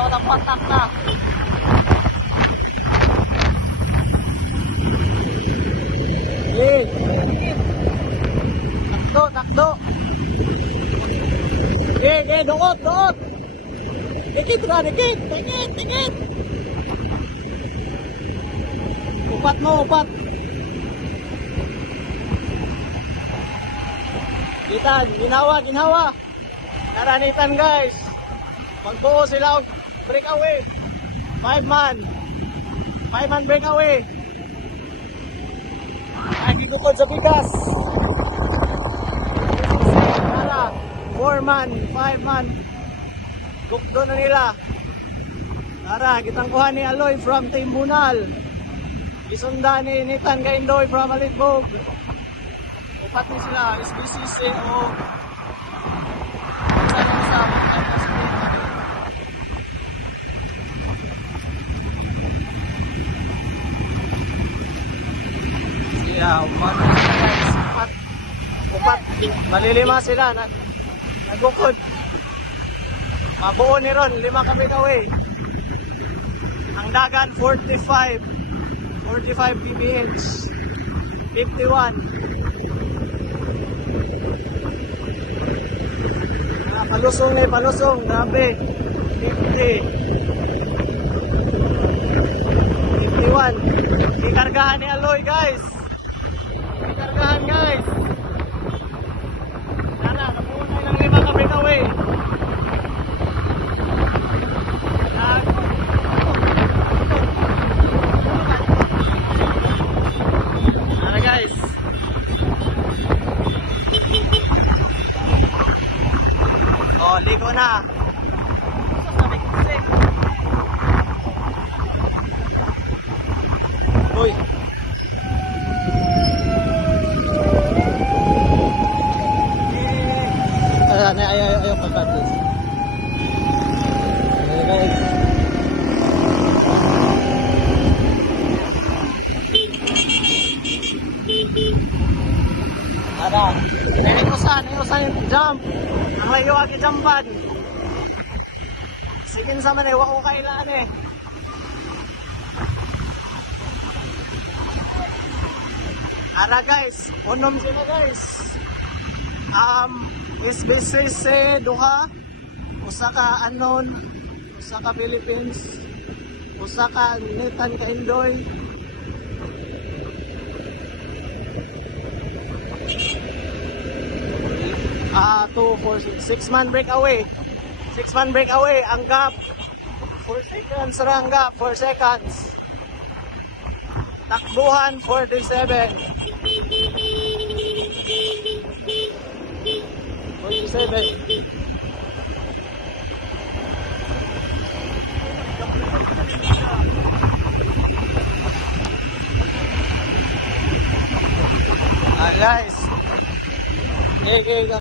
ikaw na patak na. Takdo, takdo. Dukot, dukot. Dikit na, dikit. Dikit. Upat mo, upat. Gitan, ginawa. Naranitan guys. Magbuo sila og breakaway. 5 man breakaway. Ay, gigukod sa bigas. 4 man, 5 man. Gukdo na nila. Tara, gitangkuhan ni Aloy from Team Bunal. Isunda ni Nitan Kaindoy from Alitbog. Upat ni sila, SBCC o sa upat. Malilima sila. Nagukod. Mabuo ni Ron, 5 kami away. Ang dagan 45 pph 51. Palusong, grabe. 50 51. Ikargahan ni Aloy guys. Tara, nabuo na ng 5 kami away. Liko na. Uy. Ayaw pagkatis. Guys. Ada. Iusan yung jump. Ang layo agi jamban. Sigin sa man wa ko kailan eh. Ara guys, unom sila guys. SBCC duha, usa ka anon, usa ka Philippines, usa ka Nitan Kaindoy. Two, 4, 6 man breakaway. 6 man breakaway. Ang gap 4 seconds ra ang gap, 4 seconds. Takbuhan 47. 47. Guys. Okay,